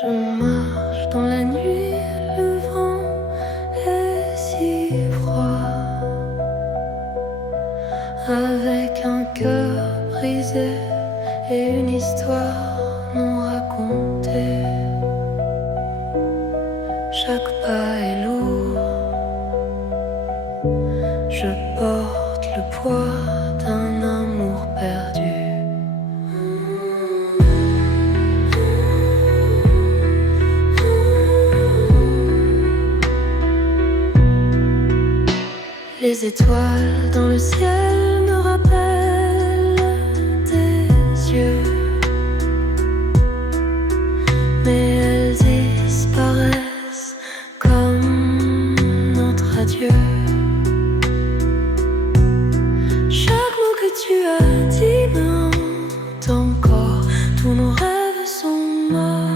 Je marche dans la nuit, le vent est si froid. Avec un cœur brisé et une histoire non racontée. Chaque pas est lourd. Je porte le poids d'un amour perdu. Les étoiles dans le ciel me rappellent tes yeux, mais elles disparaissent comme notre adieu. Chaque mot que tu as dit me hante encore, tous nos rêves sont morts.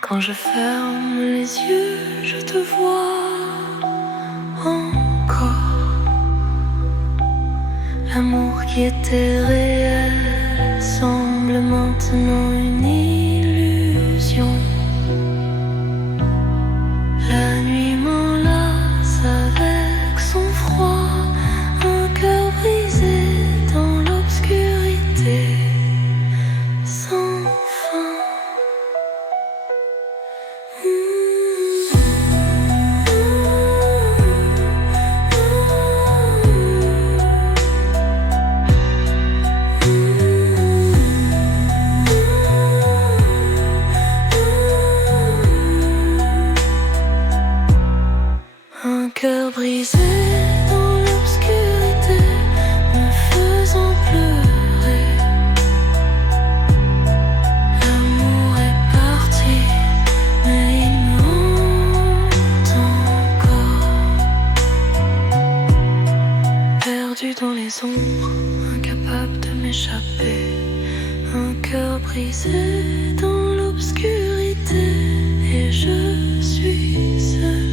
Quand je ferme les yeux, je te vois encore. L'amour qui était réel semble maintenant une illusion. La nuit m'enlace avec son froid, un cœur brisé dans l'obscurité sans fin. Un cœur brisé dans l'obscurité, me faisant pleurer. L'amour est parti, mais il me hante encore. Perdu dans les ombres, incapable de m'échapper. Un cœur brisé dans l'obscurité, et je suis seule.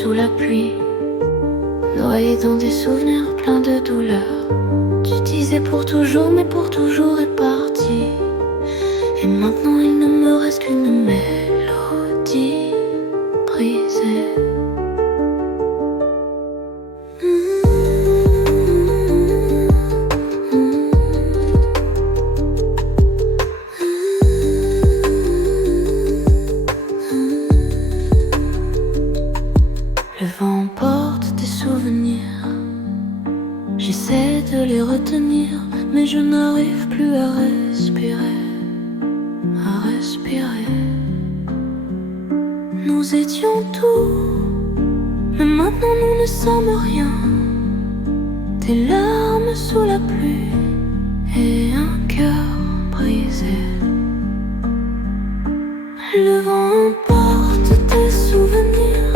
sous la pluie, noyé dans des souvenirs pleins de douleur. Tu disais pour toujours, mais pour toujours est parti. Et maintenant il ne me reste qu'une mélodie brisée. Le vent emporte tes souvenirs, j'essaie de les retenir, mais je n'arrive plus à respirer, à respirer. Nous étions tout, mais maintenant nous ne sommes rien. Des larmes sous la pluie et un cœur brisé. Le vent emporte tes souvenirs,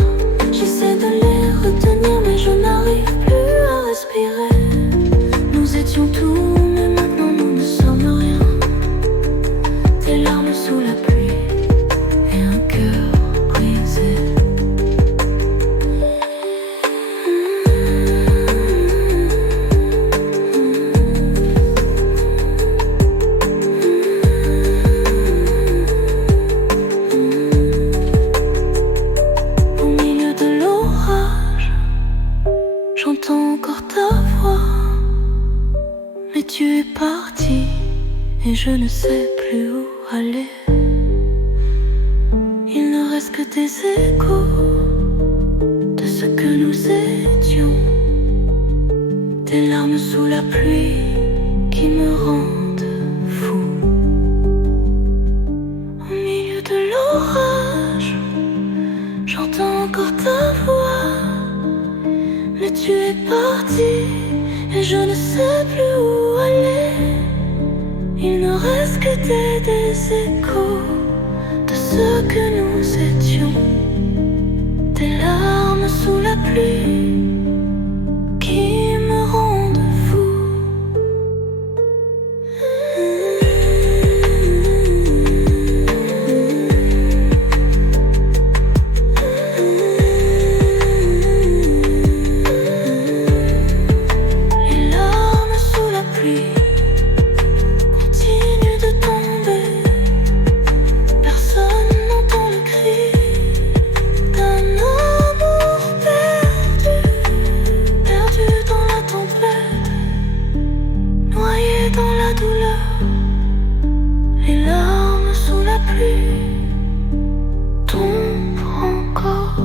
j'essaie de les retenir, mais je n'arrive plus à respirer. Nous étions tout, mais maintenant nous ne sommes rien. Des larmes sous la pluie et un cœur brisé. Au milieu de l'orage, j'entends encore ta voix, mais tu es parti et je ne sais plus où aller. Il ne reste que des échos de ce que nous étions, des larmes sous la pluie qui me rendent fou. Au milieu de l'orage, j'entends encore ta voix, mais tu es parti et je ne sais plus où aller. Il ne reste que des échos de ce que nous étions, des larmes sous la pluie qui me rendent fou. Les larmes sous la pluie continuent de tomber. Personne n'entend le cri d'un amour perdu, perdu dans la tempête, noyé dans la douleur. Les larmes sous la pluie tombent encore.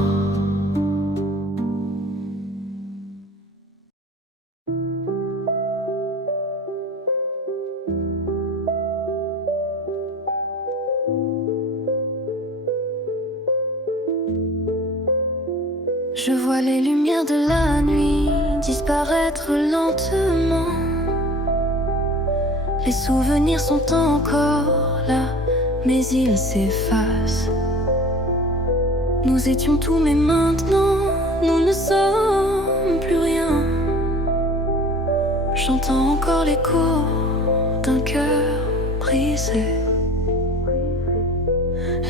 Je vois les lumières de la nuit disparaître lentement. Les souvenirs sont encore là, mais ils s'effacent. Nous étions tout, mais maintenant nous ne sommes plus rien. J'entends encore l'écho d'un cœur brisé.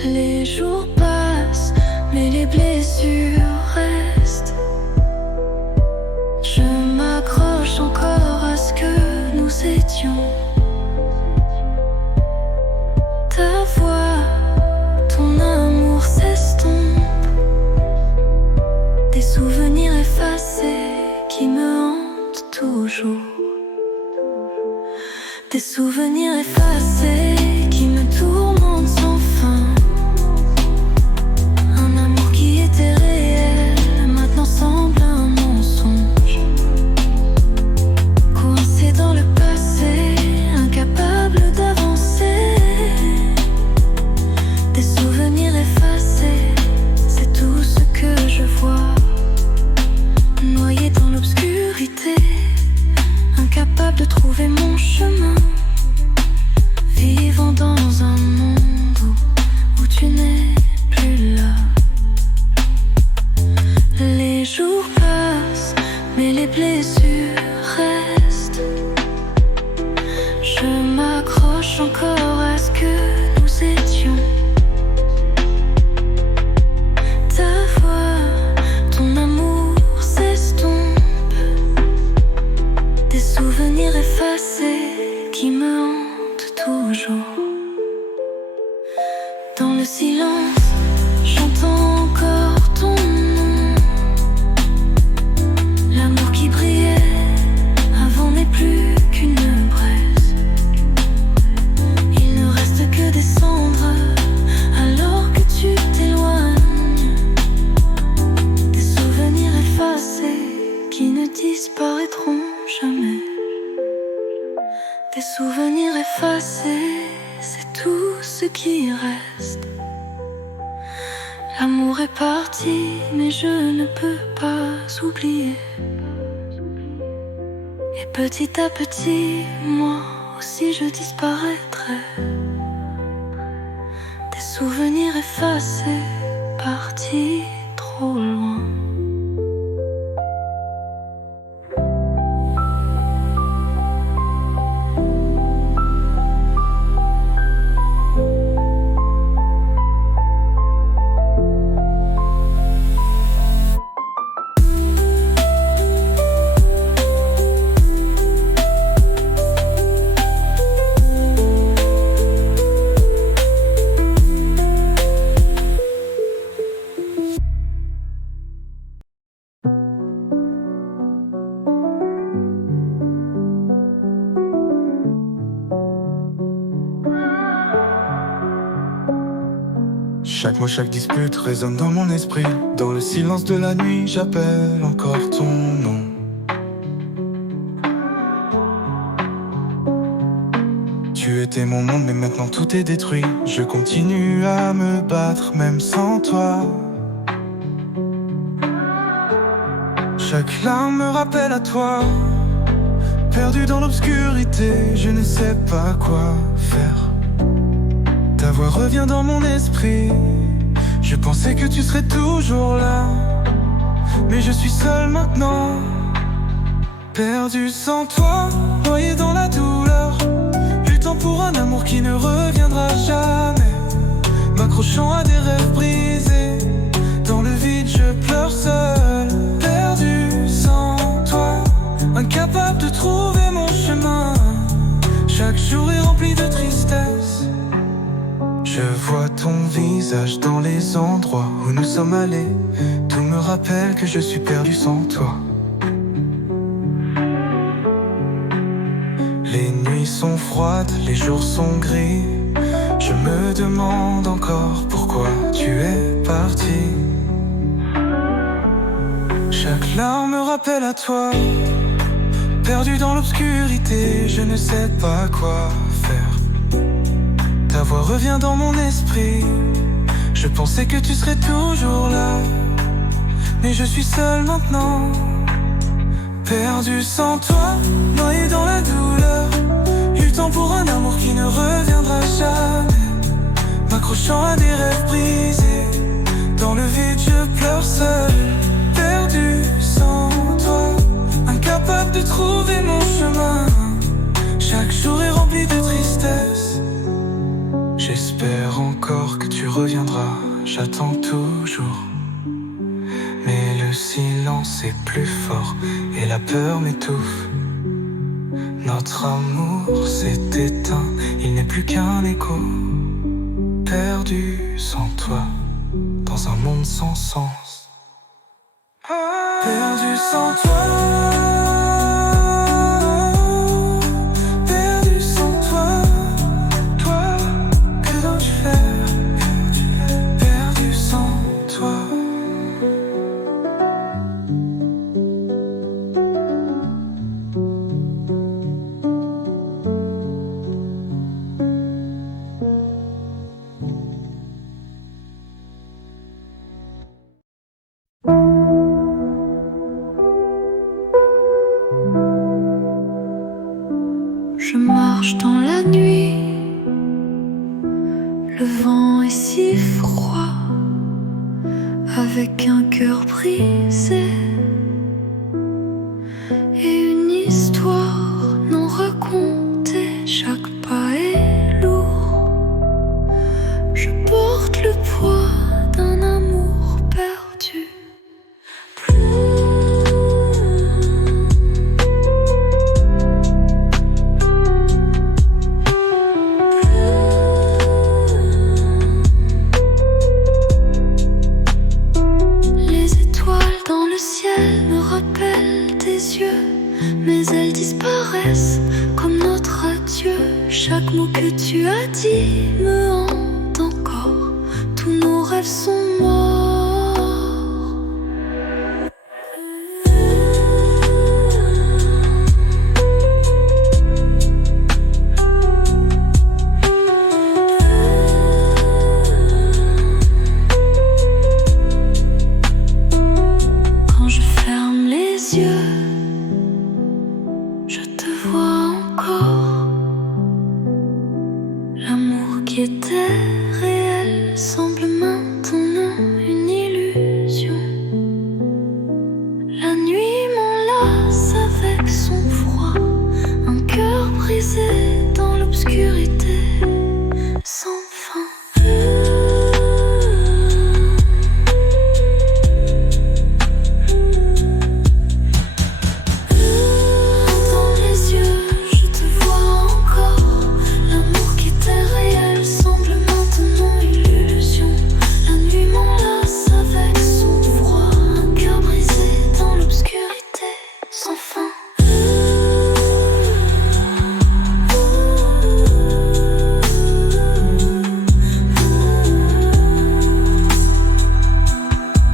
Les jours passent, mais les blessures restent. Je m'accroche encore à ce que nous étions. Ta voix, ton amour s'estompe. Des souvenirs effacés qui me hantent toujours. Des souvenirs effacés qui me tourmentent sans fin. Un amour qui était réel maintenant semble un mensonge. Coincé dans le passé, incapable d'avancer. Des souvenirs effacés, c'est tout ce que je vois. Noyé dans l'obscurité, incapable de trouver mon chemin. Vivant dans un monde où tu n'es plus là. Les jours passent, mais les blessures restent. Je m'accroche encore à ce que nous étions. Ta voix, ton souvenirs effacés, c'est tout ce qui reste. L'amour est parti, mais je ne peux pas oublier. Et petit à petit, moi aussi je disparaîtrai. Des souvenirs effacés, partis trop loin. Chaque mot, chaque dispute résonne dans mon esprit. Dans le silence de la nuit, j'appelle encore ton nom. Tu étais mon monde, mais maintenant tout est détruit. Je continue à me battre, même sans toi. Chaque larme me rappelle à toi. Perdu dans l'obscurité, je ne sais pas quoi faire. Ta voix revient dans mon esprit. Je pensais que tu serais toujours là, mais je suis seul maintenant. Perdu sans toi, noyé dans la douleur, luttant pour un amour qui ne reviendra jamais. M'accrochant à des rêves brisés, dans le vide je pleure seul. Perdu sans toi, incapable de trouver mon chemin. Chaque jour est rempli de tristesse. Je vois ton visage dans les endroits où nous sommes allés. Tout me rappelle que je suis perdu sans toi. Les nuits sont froides, les jours sont gris. Je me demande encore pourquoi tu es parti. Chaque larme me rappelle à toi. Perdu dans l'obscurité, je ne sais pas quoi faire. Ta voix revient dans mon esprit. Je pensais que tu serais toujours là, mais je suis seul maintenant. Perdu sans toi, noyé dans la douleur, luttant pour un amour qui ne reviendra jamais. M'accrochant à des rêves brisés, dans le vide je pleure seul. Perdu sans toi, incapable de trouver mon chemin. Chaque jour est rempli de tristesse. J'espère encore que tu reviendras, j'attends toujours. Mais le silence est plus fort et la peur m'étouffe. Notre amour s'est éteint, il n'est plus qu'un écho. Perdu sans toi, dans un monde sans sens. Perdu sans toi. Je marche dans la nuit, le vent est si froid, avec un cœur brisé et une histoire non racontée. Chaque pas est lourd, je porte le poids d'un amour perdu. Mais elles disparaissent comme notre adieu. Chaque mot que tu as dit me hante encore. Tous nos rêves sont morts. yeux, je te vois encore. L'amour qui était réel semble maintenant une illusion. La nuit m'enlace avec son froid, un cœur brisé dans l'obscurité sans fin. Dans les yeux, je te vois encore. L'amour qui était réel semble maintenant une illusion. La nuit m'enlace avec son froid, un cœur brisé dans l'obscurité sans fin.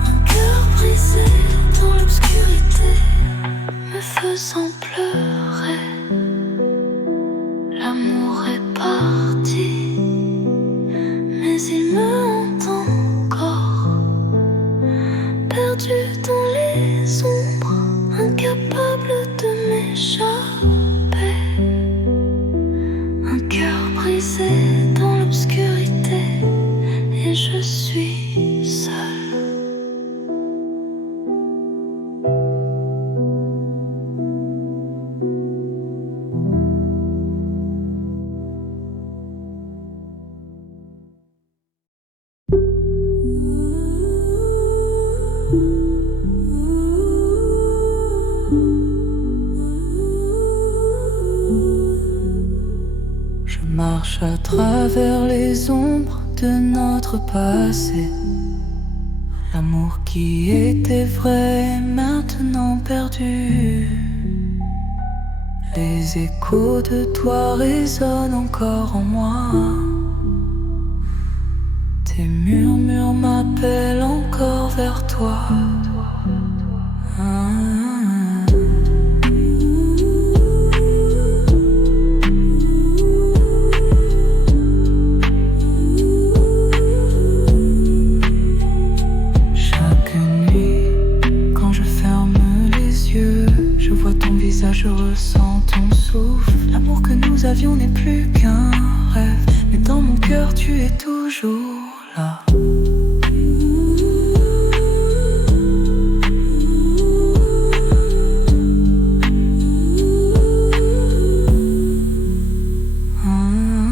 Un cœur brisé dans l'obscurité, me faisant pleurer. L'amour est parti, mais il me hante encore. Perdu dans les ombres, incapable de m'échapper. Un cœur brisé dans l'obscurité, et je suis seule. Je marche à travers les ombres de notre passé. L'amour qui était vrai est maintenant perdu. Les échos de toi résonnent encore en moi. Tes murmures m'appellent encore vers toi. Ah. Chaque nuit, quand je ferme les yeux, je vois ton visage, je ressens ton souffle. L'amour que nous avions n'est plus qu'un rêve, mais dans mon cœur tu es toujours là.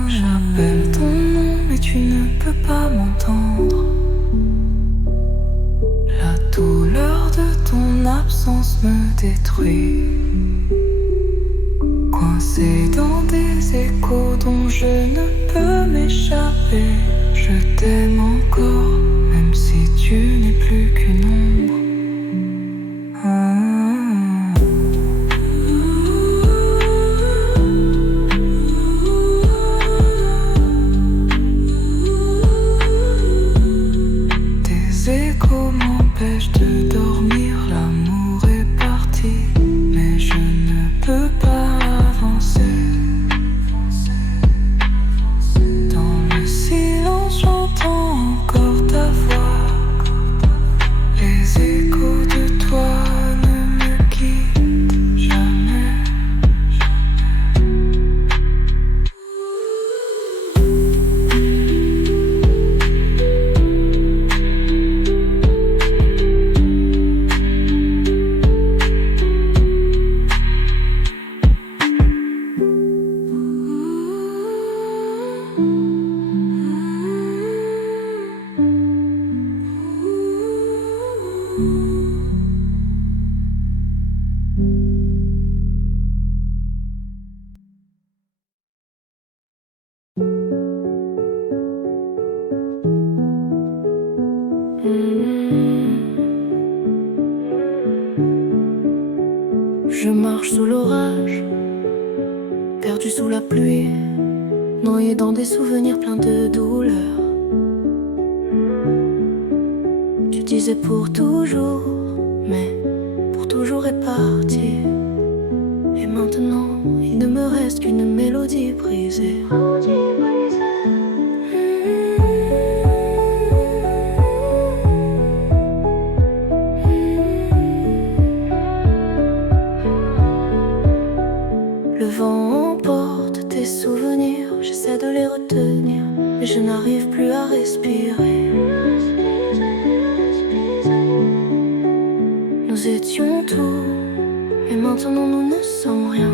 J'appelle ton nom, mais tu ne peux pas m'entendre. La douleur de ton absence me détruit. Coincé dans des échos dont je ne peux m'échapper. Je t'aime encore, même si tu n'es plus qu'une ombre. Tes échos m'empêchent de dormir. L'amour est parti, mais je ne peux pas avancer. Dans le silence, j'entends encore ta voix. Les échos de toi ne me quittent jamais. Je marche sous l'orage, perdu sous la pluie, noyé dans des souvenirs pleins de douleur. Tu disais pour toujours, mais pour toujours est parti. Et maintenant, il ne me reste qu'une mélodie brisée. je n'arrive plus à respirer. Nous étions tout, et maintenant nous ne sommes rien.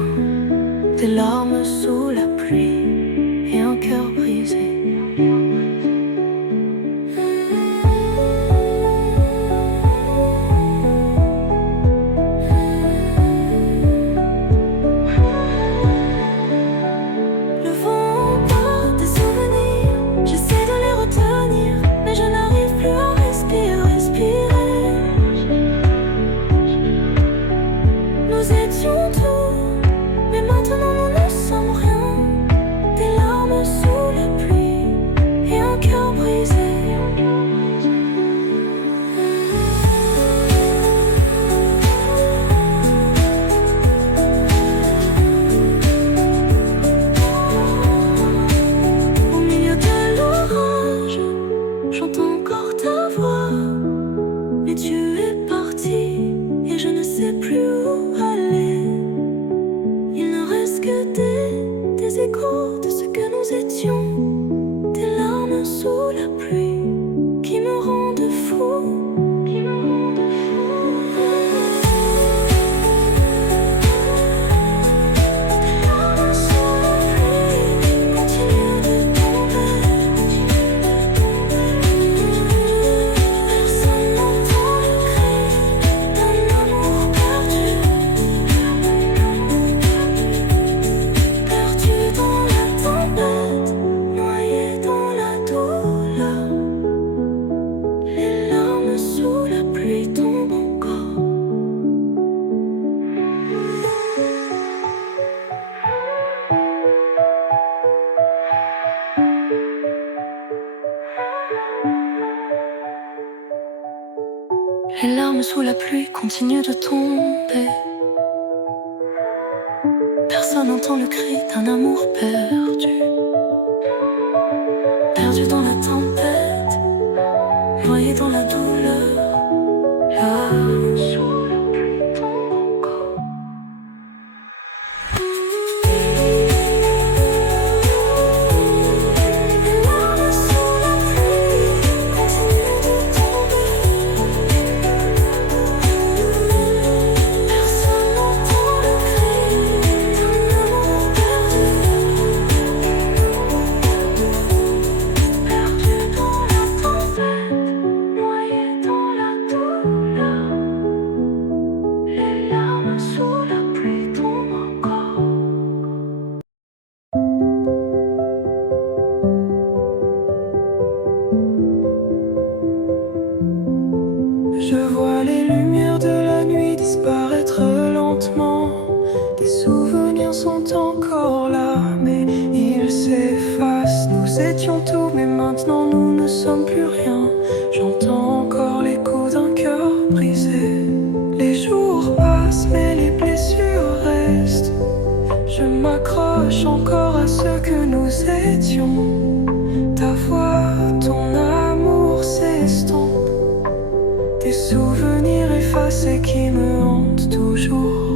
Des larmes sous la pluie et un cœur brisé. Le vent emporte des souvenirs, j'essaie de les retenir, mais je n'arrive plus à respirer. Nous étions tout, mais maintenant nous ne sommes rien. Des larmes sous la pluie et un cœur brisé. Au milieu de l'orage, j'entends encore ta voix, mais tu es parti et je ne sais plus où aller. Il ne reste que des échos de ce que nous étions. Des larmes sous la pluie qui me rendent fou. Larmes sous la pluie qui continuent de tomber. Personne n'entend le cri d'un amour perdu. Perdu dans la tempête, noyé dans la douleur. Les larmes sous la pluie tombent encore. Les larmes sous la pluie continuent de tomber. Personne n'entend le cri d'un amour perdu. Perdu dans la tempête, noyé dans la douleur. Larmes sous la pluie tombent encore. Les larmes sous la pluie continuent de tomber. Personne n'entend le cri d'un amour perdu. Perdu dans la tempête, noyé dans la douleur. Les larmes sous la pluie tombent encore. Je vois les lumières de la nuit disparaître lentement. Des souvenirs sont encore là, mais ils s'effacent. Nous étions tout, mais maintenant nous ne sommes plus rien. J'entends encore l'écho d'un cœur brisé. Les jours passent, mais les blessures restent. Je m'accroche encore à ce que nous étions. Ta voix, ton amour s'estompe. Des souvenirs effacés qui me hantent toujours.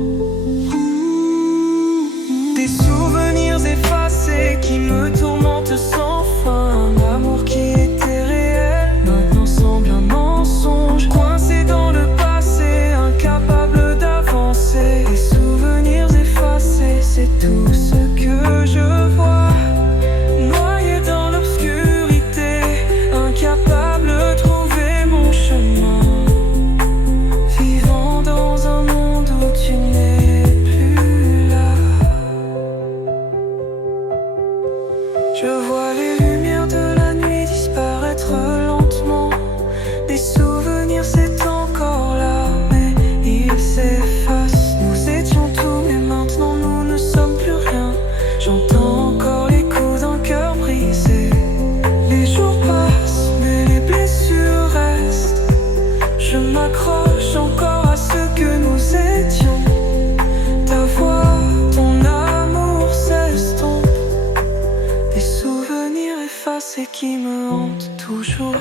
Des souvenirs effacés qui me tourmentent sans fin. Un amour qui était réel, maintenant semble un mensonge. Coincé dans le passé, incapable d'avancer. Des souvenirs effacés, c'est tout ce que je vois. Noyé dans l'obscurité, incapable de trouver mon chemin. Vivant dans un monde où tu n'es plus là. Je vois les lumières de la nuit disparaître lentement. Des souvenirs c'est encore là, mais ils s'effacent. Nous étions tout, mais maintenant nous ne sommes plus rien. J'entends encore l'écho d'un cœur brisé. Les jours passent, mais les blessures restent. Je m'accroche encore à ce que nous étions. Ta voix, ton amour s'estompe. Des souvenirs effacés qui me hantent toujours.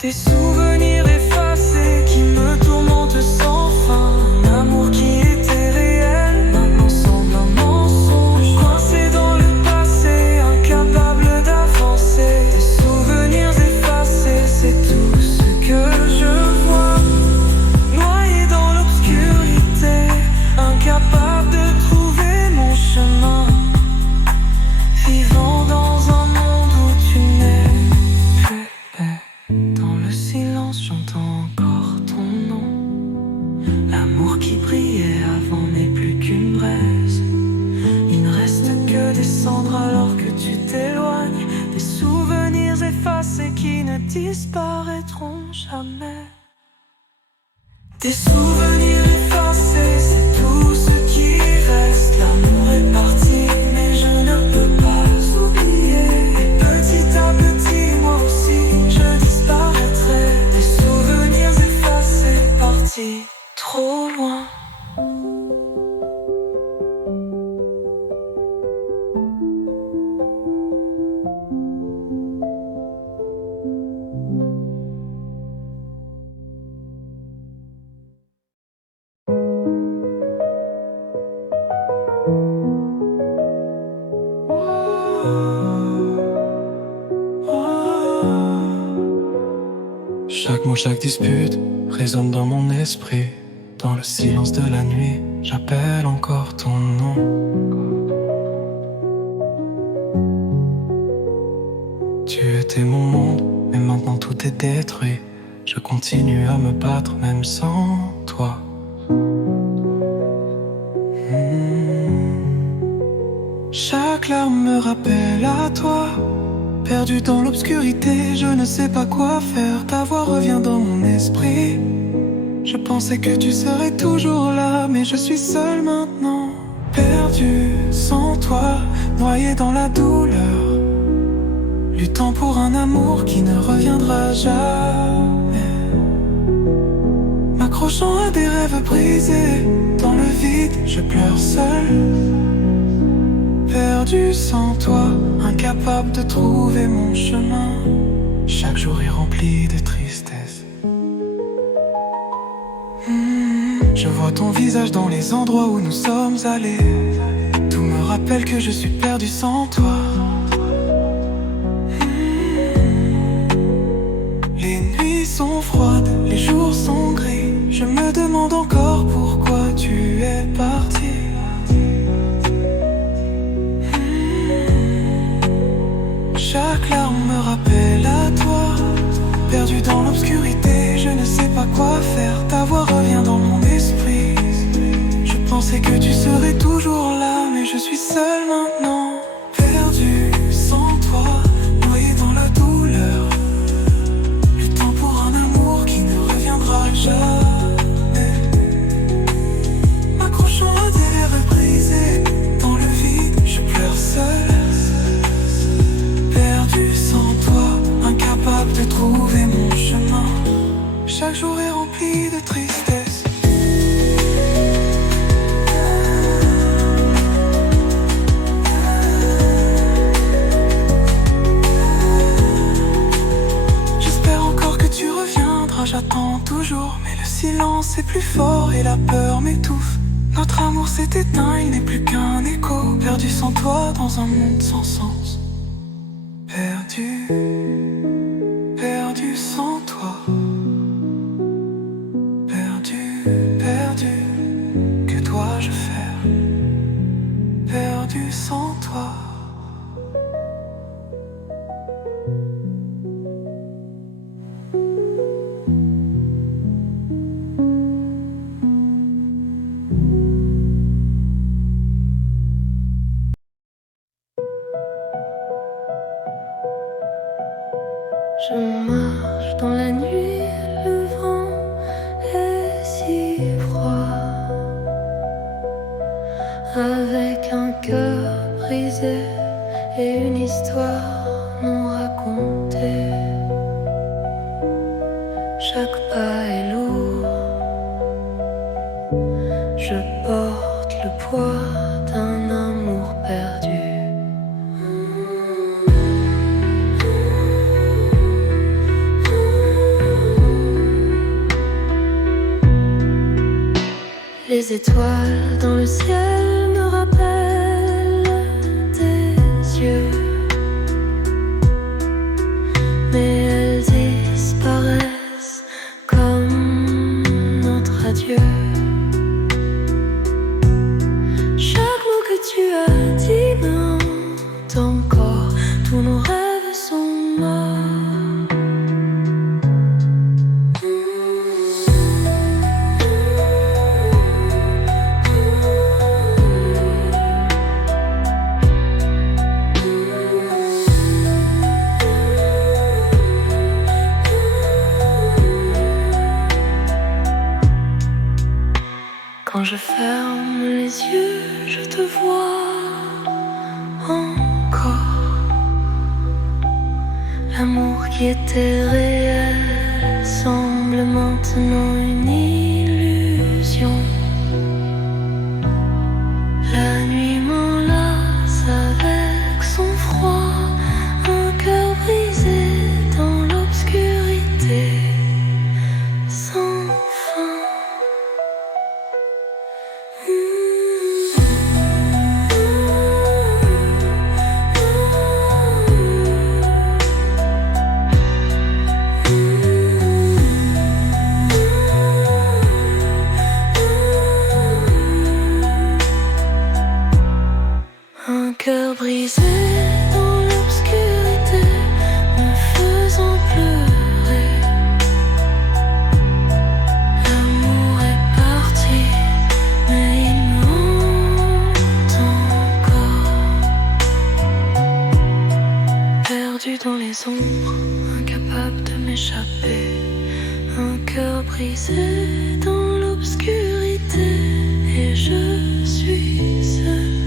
Des souvenirs effacés qui me tourmentent sans fin. Un amour qui était réel, maintenant semble un mensonge. Coincé dans le passé, incapable d'avancer. Des disparaîtront jamais. Des souvenirs effacés, c'est tout ce qui reste. L'amour est parti, mais je ne peux pas oublier. Et petit à petit, moi aussi, je disparaîtrai. Des souvenirs effacés, partis trop loin. Chaque mot, chaque dispute résonne dans mon esprit. Dans le silence de la nuit, j'appelle encore ton nom. Tu étais mon monde, mais maintenant tout est détruit. Je continue à me battre même sans toi. Chaque larme me rappelle à toi. Perdu dans l'obscurité, je ne sais pas quoi faire. Ta voix revient dans mon esprit. Je pensais que tu serais toujours là, mais je suis seul maintenant. Perdu sans toi, noyé dans la douleur, luttant pour un amour qui ne reviendra jamais. M'accrochant à des rêves brisés, dans le vide, je pleure seul. Perdu sans toi, incapable de trouver mon chemin. Chaque jour est rempli de tristesse. Je vois ton visage dans les endroits où nous sommes allés. Tout me rappelle que je suis perdu sans toi. Les nuits sont froides, les jours sont gris. Je me demande encore pourquoi tu es parti. Chaque larme me rappelle à toi. Perdu dans l'obscurité, je ne sais pas quoi faire. Ta voix revient dans mon esprit. Je pensais que tu serais toujours là, mais je suis seul maintenant. Perdu sans toi, noyé dans la douleur, luttant pour un amour qui ne reviendra jamais. M'accrochant à des rêves brisés, dans le vide, je pleure seul. Perdu sans toi, incapable de trouver mon chemin. Chaque jour est rempli de tristesse. J'espère encore que tu reviendras, j'attends toujours. Mais le silence est plus fort et la peur m'étouffe. Notre amour s'est éteint, il n'est plus qu'un écho. Perdu sans toi dans un monde sans sens. Perdu, perdu sans toi. Perdu, perdu, que dois-je faire? Perdu sans toi. Je marche dans la nuit, le vent est si froid. Avec un cœur brisé et une histoire non racontée. Chaque pas est lourd, je porte le poids d'un amour perdu. Les étoiles dans le ciel me rappellent tes yeux, mais elles disparaissent comme notre adieu. Chaque mot que tu as dit me hante encore, tous nos rêves sont morts. ferme les yeux, je te vois encore. L'amour qui était réel semble maintenant une illusion. La nuit m'enlace avec son froid, un cœur brisé dans l'obscurité sans fin. Un cœur brisé dans l'obscurité, me faisant pleurer. L'amour est parti, mais il me hante encore. Perdu dans les ombres, incapable de m'échapper. Un cœur brisé dans l'obscurité, et je suis seule.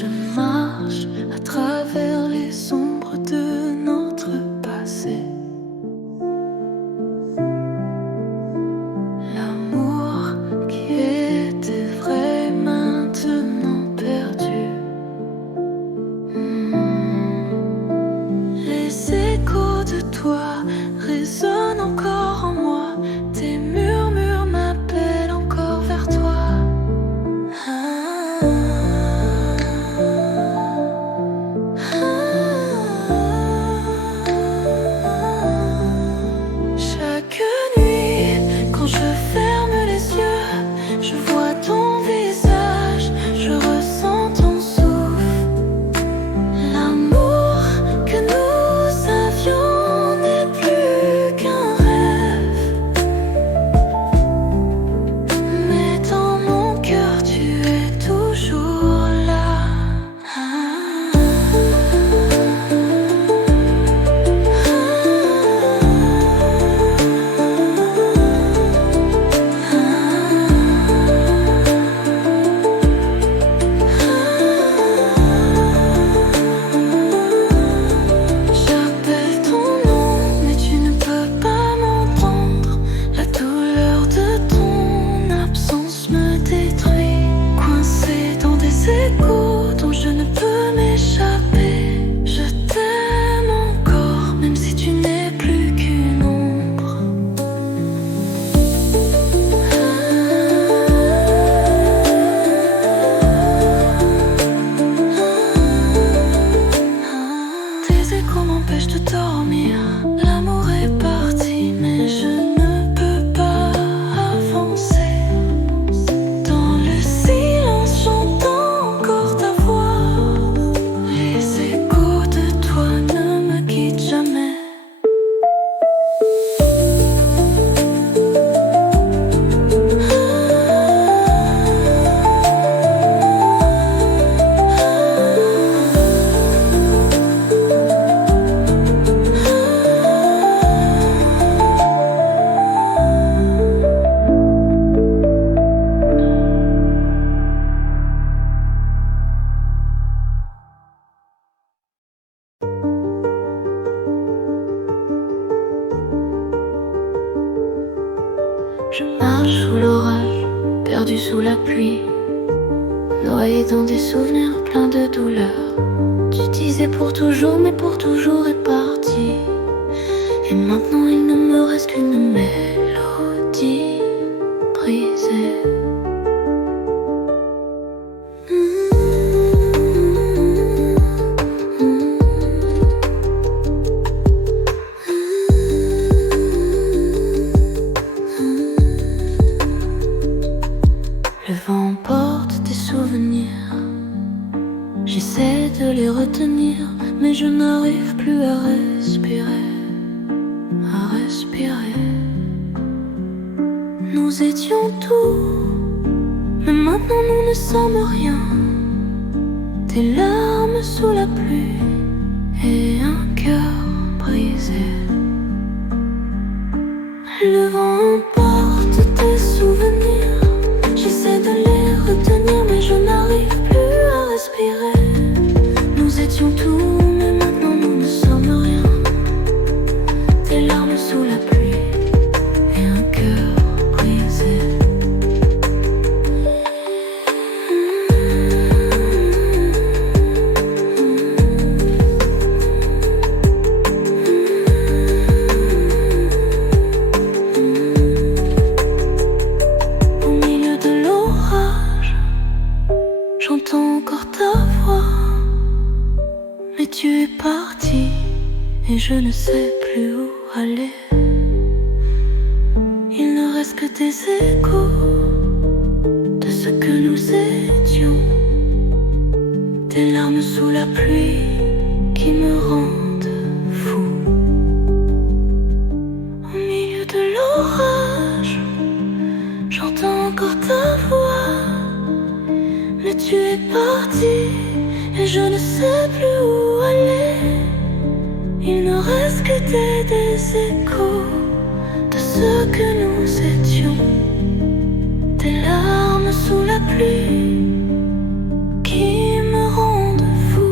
Je marche à travers les ombres de notre passé. L'amour qui était vrai maintenant perdu. Les échos de toi résonnent encore en moi. Tes murmures m'appellent encore vers toi. Chaque nuit, quand je ferme les yeux, je vois ton visage, je ressens ton souffle. L'amour que nous avions n'est plus qu'un rêve. Mais dans mon cœur, tu es toujours là. J'appelle ton nom, mais tu ne peux pas m'entendre. La douleur de ton absence me détruit. Coincé dans des échos dont je ne peux m'échapper. Je t'aime encore, même si tu n'es plus qu'une ombre. Tes échos m'empêchent de dormir. L'amour est parti, mais je ne peux pas avancer. Dans le silence, j'entends encore ta voix. Les échos de toi ne me quittent jamais. Je marche sous l'orage, perdu sous la pluie, noyé dans des souvenirs pleins de douleur. Tu disais pour toujours, mais pour toujours est parti. Et maintenant il ne me reste qu'une mélodie brisée. retenir, mais je n'arrive plus à respirer, à respirer. Nous étions tout, mais maintenant nous ne sommes rien. Des larmes sous la pluie et un cœur brisé. Le vent emporte tes souvenirs. J'essaie de les retenir, mais je n'arrive plus à respirer. Nous étions tout, mais maintenant nous ne sommes rien. Des larmes sous la pluie et un cœur brisé. J'entends encore ta voix, mais tu es parti et je ne sais plus où aller. Il ne reste que des échos de ce que nous étions, des larmes sous la pluie qui me rendent fou. Au milieu de l'orage, j'entends encore ta voix, mais tu es parti et je ne sais plus où aller. Il ne reste que des échos de ce que nous étions, des larmes sous la pluie qui me rendent fou.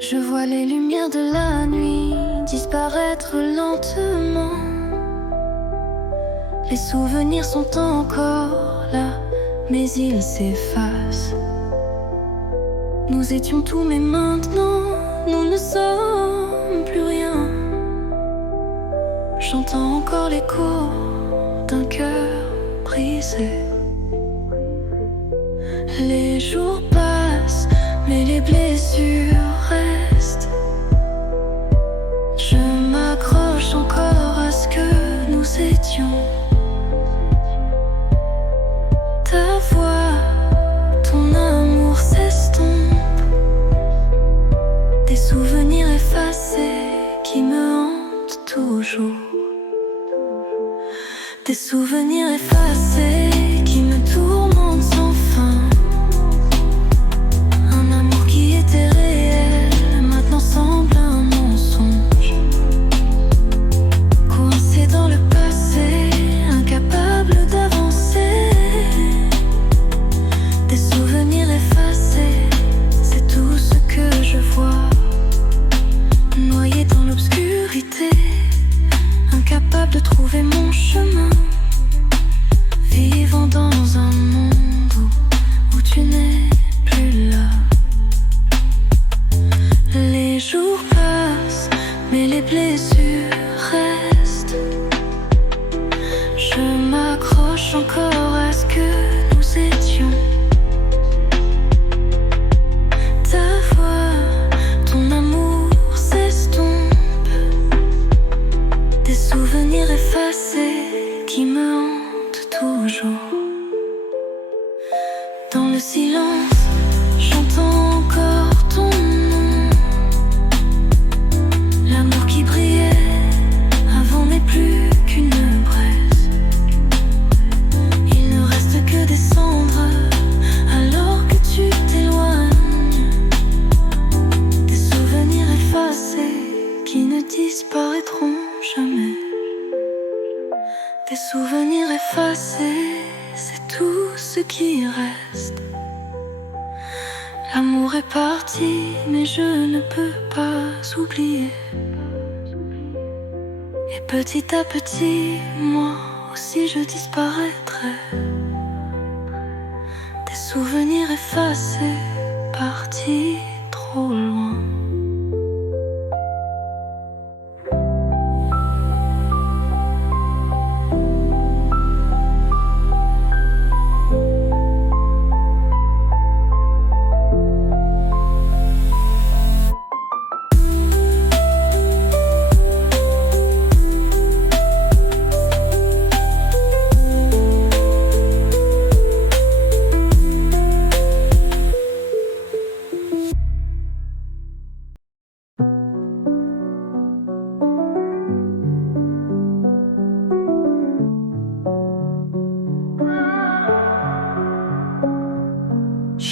Je vois les lumières de la nuit disparaître lentement. Les souvenirs sont encore là, mais ils s'effacent. Nous étions tout, mais maintenant nous ne sommes plus rien. J'entends encore l'écho d'un cœur brisé. Les jours passent, mais les blessures restent. Je m'accroche encore à ce que nous étions. Ta voix, ton amour s'estompe. Des souvenirs effacés qui me hantent toujours. Des souvenirs effacés qui me tourmentent sans fin. Un amour qui était réel maintenant semble un mensonge. Coincé dans le passé, incapable d'avancer. Des souvenirs effacés, c'est tout ce que je vois. Noyé dans l'obscurité, incapable de trouver mon chemin. Vivre parti, mais je ne peux pas oublier. Et petit à petit, moi aussi je disparaîtrai. Des souvenirs effacés, partis trop loin.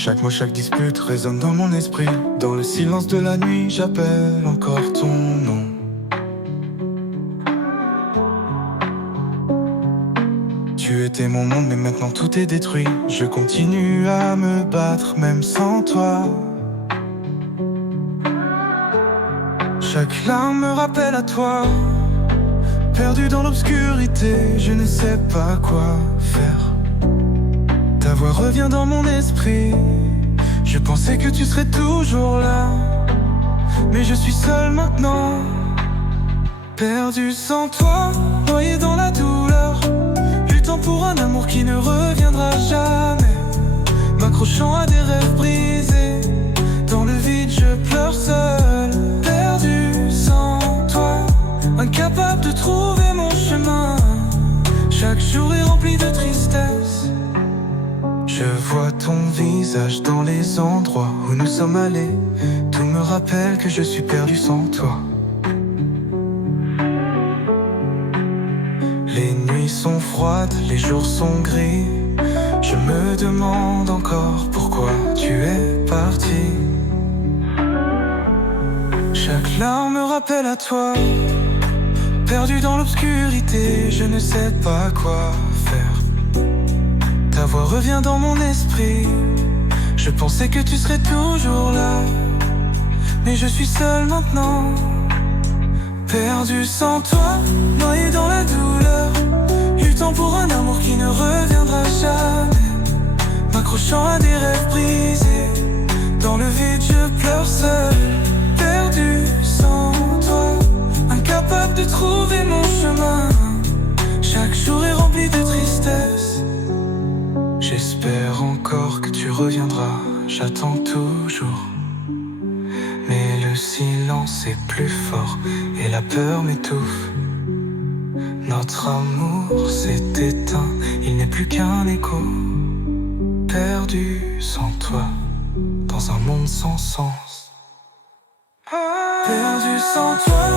Chaque mot, chaque dispute résonne dans mon esprit. Dans le silence de la nuit, j'appelle encore ton nom. Tu étais mon monde, mais maintenant tout est détruit. Je continue à me battre, même sans toi. Chaque larme me rappelle à toi. Perdu dans l'obscurité, je ne sais pas quoi faire. Ta voix revient dans mon esprit. Je pensais que tu serais toujours là, mais je suis seul maintenant. Perdu sans toi, noyé dans la douleur, luttant pour un amour qui ne reviendra jamais. M'accrochant à des rêves brisés, dans le vide je pleure seul. Perdu sans toi, incapable de trouver mon chemin. Chaque jour est rempli de tristesse. Je vois ton visage dans les endroits où nous sommes allés. Tout me rappelle que je suis perdu sans toi. Les nuits sont froides, les jours sont gris. Je me demande encore pourquoi tu es parti. Chaque larme me rappelle à toi. Perdu dans l'obscurité, je ne sais pas quoi faire. Ta voix revient dans mon esprit. Je pensais que tu serais toujours là, mais je suis seul maintenant. Perdu sans toi, noyé dans la douleur, luttant pour un amour qui ne reviendra jamais. M'accrochant à des rêves brisés, dans le vide je pleure seul. Perdu sans toi, incapable de trouver mon chemin. Chaque jour est rempli de tristesse. J'espère encore que tu reviendras, j'attends toujours. Mais le silence est plus fort et la peur m'étouffe. Notre amour s'est éteint, il n'est plus qu'un écho. Perdu sans toi, dans un monde sans sens. Perdu sans toi.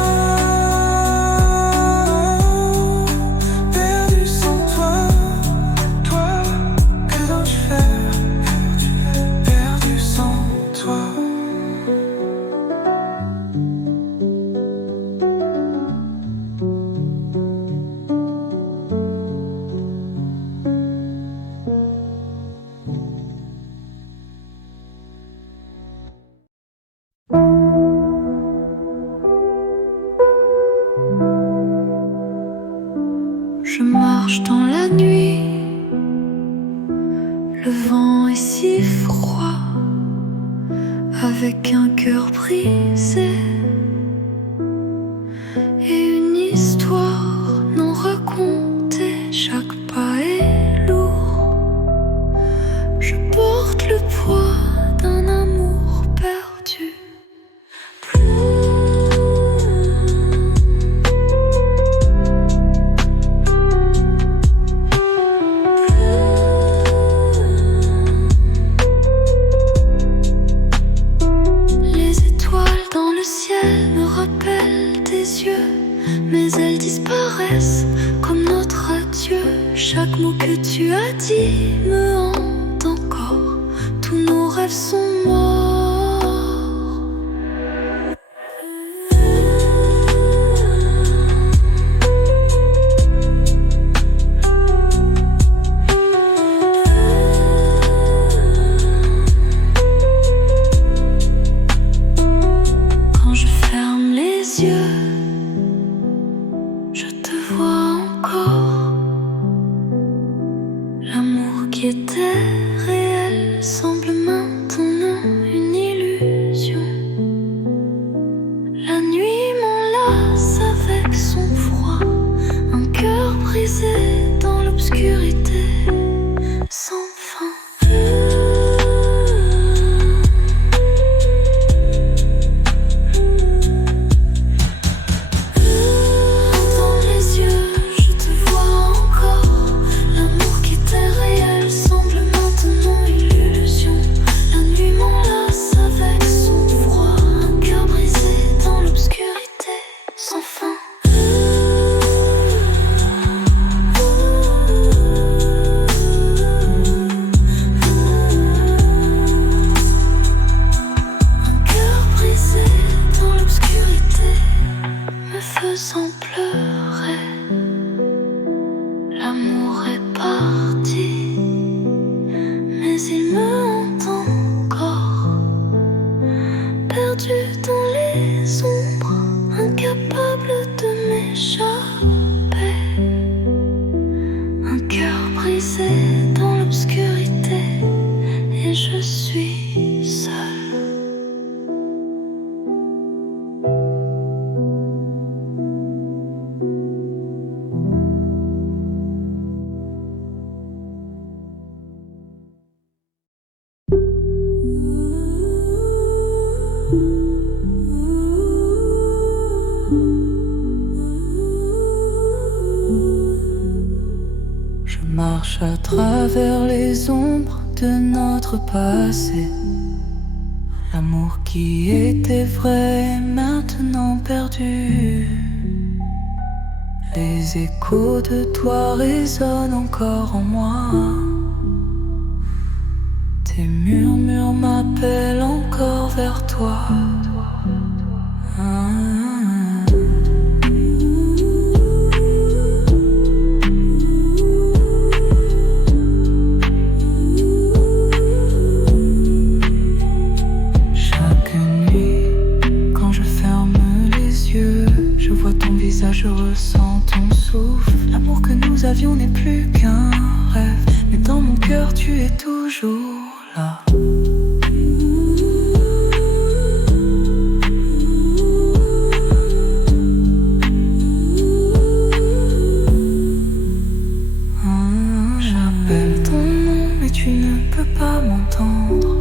Je marche dans la nuit, le vent est si froid, avec un cœur brisé et une histoire non racontée. Chaque pas est lourd, je porte le poids d'un amour perdu. Mais elles disparaissent comme notre adieu. Chaque mot que tu as dit me hante encore. Tous nos rêves sont morts. perdu dans les ombres, incapable de m'échapper. Un cœur brisé dans l'obscurité, et je suis seule. Je marche à travers les ombres de notre passé. L'amour qui était vrai est maintenant perdu. Les échos de toi résonnent encore en moi. Tes murmures m'appellent encore vers toi. Je ressens ton souffle. L'amour que nous avions n'est plus qu'un rêve, mais dans mon cœur tu es toujours là. J'appelle ton nom mais tu ne peux pas m'entendre.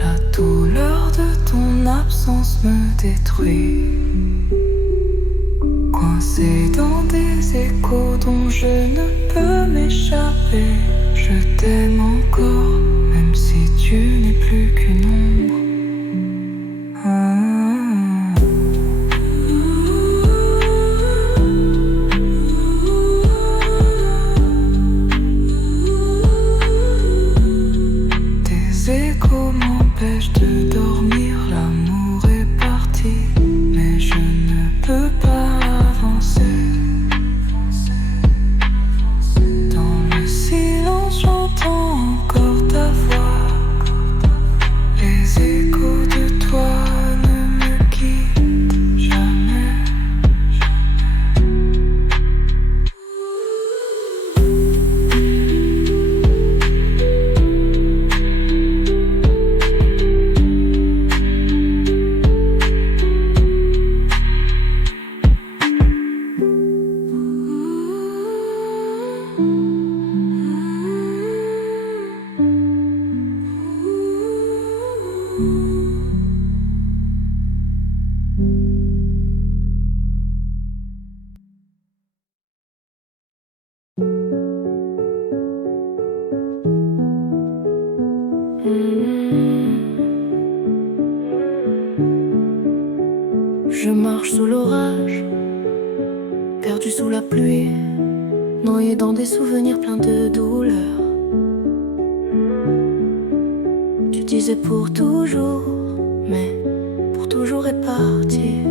La douleur de ton absence me détruit. Coincé dans des échos dont je ne peux m'échapper. Je t'aime encore, même si tu n'es plus qu'une ombre. Tes échos m'empêchent de dormir, l'amour est parti, mais je ne peux pas. Dans le silence, j'entends encore ta voix. Les échos de toi ne me quittent jamais. Je marche sous l'orage, perdu sous la pluie, noyé dans des souvenirs pleins de douleur. Tu disais pour toujours, mais pour toujours est parti.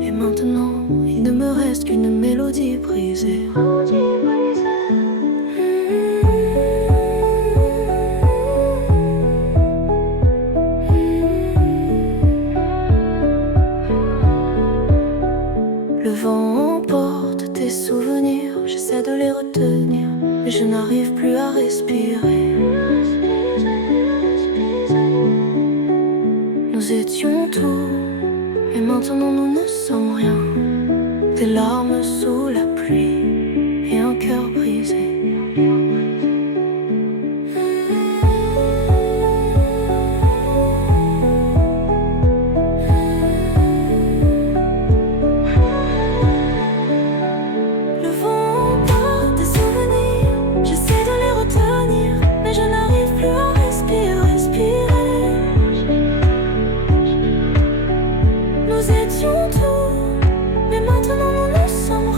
Et maintenant, il ne me reste qu'une mélodie brisée. Le vent emporte tes souvenirs, j'essaie de les retenir, mais je n'arrive plus à respirer. Nous étions tout, et maintenant nous ne sommes rien. Des larmes sous la pluie et un cœur brisé. Nous étions tout, mais maintenant nous ne sommes rien.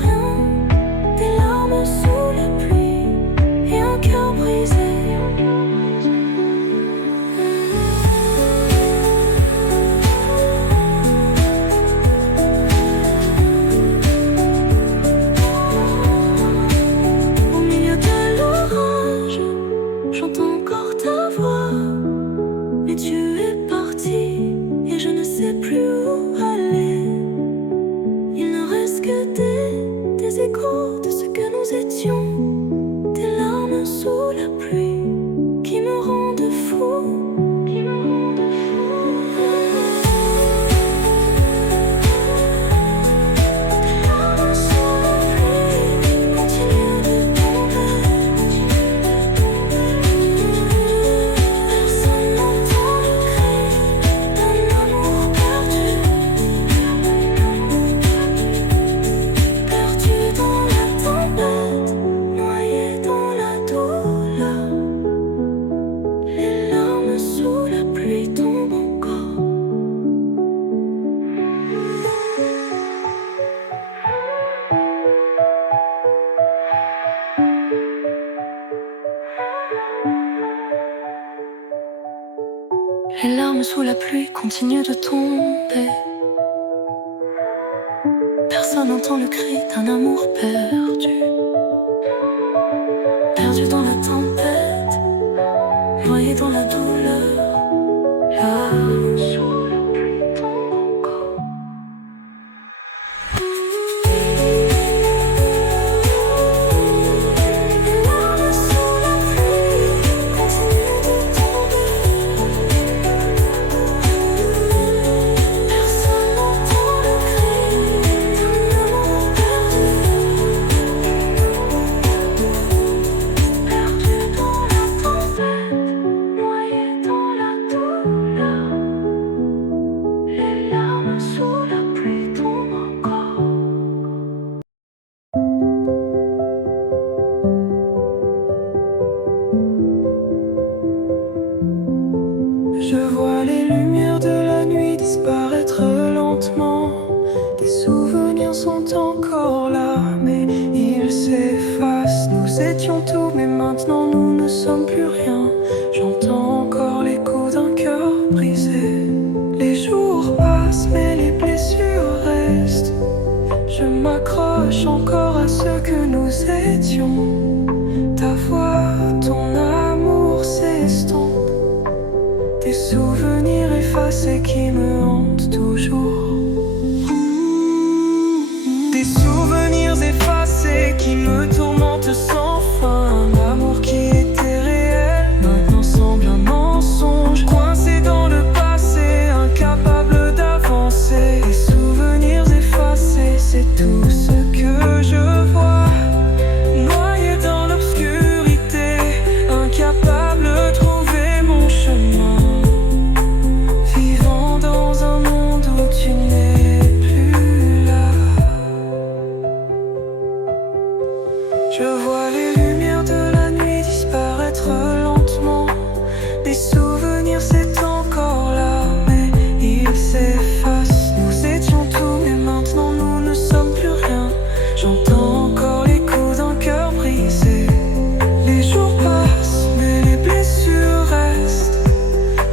Les larmes sous la pluie continuent de tomber. Personne n'entend le cri d'un amour perdu. Perdu dans la tempête, noyé dans la douleur. Larmes sous la pluie tombent encore. Larmes sous la pluie continuent de tomber. Personne n'entend le cri d'un amour perdu. Perdu dans la tempête, noyé dans la douleur. Les larmes sous la pluie tombent encore. Je vois les lumières de la nuit disparaître lentement. Tes souvenirs sont encore là, mais ils s'effacent. Nous étions tout, mais maintenant nous ne sommes plus rien. J'entends encore l'écho d'un cœur brisé. Les jours passent, mais les blessures restent. Je m'accroche encore à ce que nous étions. Ta voix, ton amour s'estompe. Des souvenirs effacés qui me hantent toujours. Des souvenirs effacés qui me tourmentent sans fin. Un amour qui était réel maintenant semble un mensonge. Coincé dans le passé, incapable d'avancer. Des souvenirs effacés, c'est tout ce que je vois. Noyé dans l'obscurité, incapable de trouver mon chemin. Vivant dans un monde où tu n'es plus là. Je vois les lumières de la nuit disparaître lentement. Des souvenirs c'est encore là, mais ils s'effacent. Nous étions tout, mais maintenant nous ne sommes plus rien. J'entends encore l'écho d'un cœur brisé. Les jours passent, mais les blessures restent.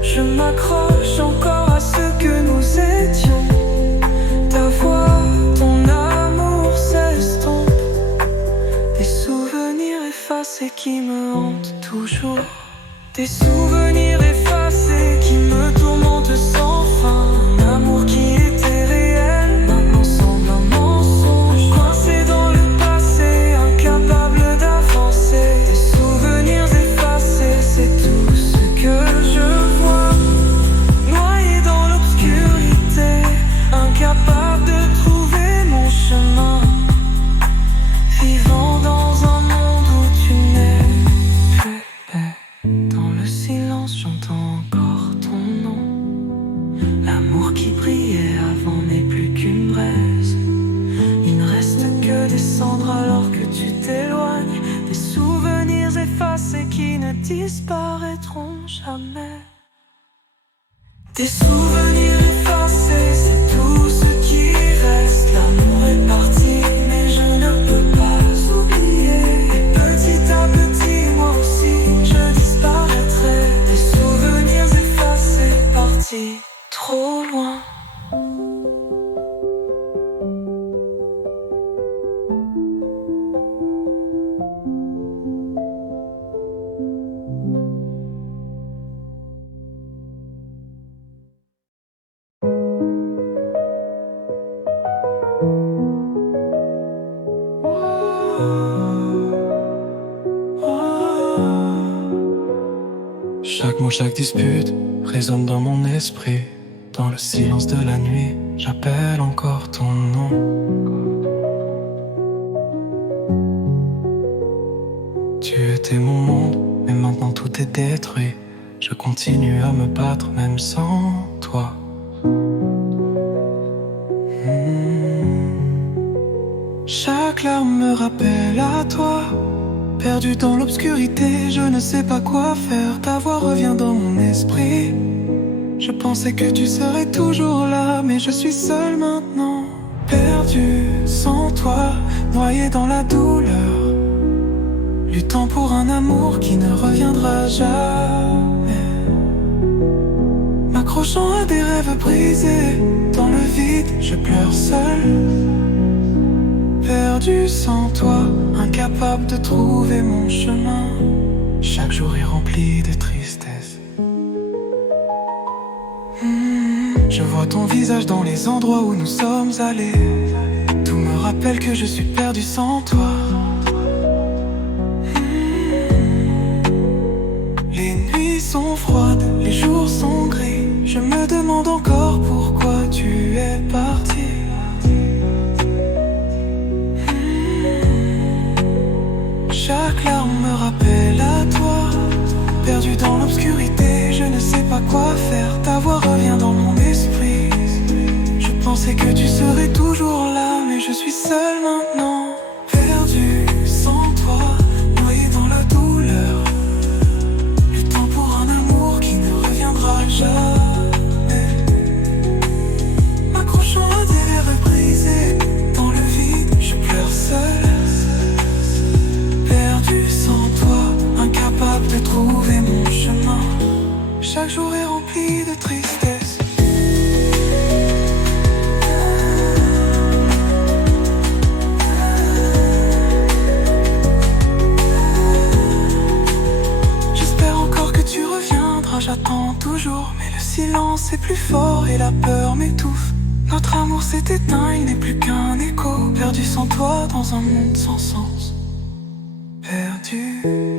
Je m'accroche encore à ce que nous étions. Ta voix, ton amour s'estompe. Des souvenirs effacés qui me hantent toujours. Des souvenirs effacés qui me tourmentent sans fin. Un amour qui était réel maintenant semble un mensonge. Coincé dans le passé, incapable d'avancer. Des souvenirs effacés, c'est tout ce que je vois. Noyé dans l'obscurité, incapable de trouver mon chemin. Vivant dans un monde où tu n'es plus. Dans le silence, j'entends encore ton nom. L'amour qui brillait avant n'est plus qu'une braise. Il ne reste que des cendres alors que tu t'éloignes. Des souvenirs effacés qui ne disparaîtront jamais. Des souvenirs effacés, c'est tout ce qui reste. L'amour est parti, mais je ne peux pas oublier. Et petit à petit, moi aussi, je disparaîtrai. Des souvenirs effacés, partis trop loin. Chaque mot, chaque dispute résonne dans mon esprit. Dans le silence de la nuit, j'appelle encore ton nom. Tu étais mon monde, mais maintenant tout est détruit. Je continue à me battre même sans toi. Chaque larme me rappelle à toi. Perdu dans l'obscurité, je ne sais pas quoi faire. Ta voix revient dans mon esprit. Je pensais que tu serais toujours là, mais je suis seul maintenant. Perdu sans toi, noyé dans la douleur, luttant pour un amour qui ne reviendra jamais. M'accrochant à des rêves brisés. Dans le vide, je pleure seul. Perdu sans toi, incapable de trouver mon chemin. Chaque jour est rempli de tristesse. Je vois ton visage dans les endroits où nous sommes allés. Tout me rappelle que je suis perdu sans toi. Les nuits sont froides, les jours sont gris. Je me demande encore pourquoi tu es parti. Chaque larme me rappelle à toi. Perdu dans l'obscurité, je ne sais pas quoi faire. Ta voix revient dans mon esprit. Je pensais que tu serais toujours là, mais je suis seul maintenant. Perdu sans toi, noyé dans la douleur. Le temps pour un amour qui ne reviendra jamais. M'accrochant à des rêves brisés. Dans le vide, je pleure seul. Perdu sans toi, incapable de trouver mon chemin. Chaque jour est rempli de tristesse. J'espère encore que tu reviendras, j'attends toujours. Mais le silence est plus fort et la peur m'étouffe. Notre amour s'est éteint, il n'est plus qu'un écho. Perdu sans toi dans un monde sans sens. Perdu.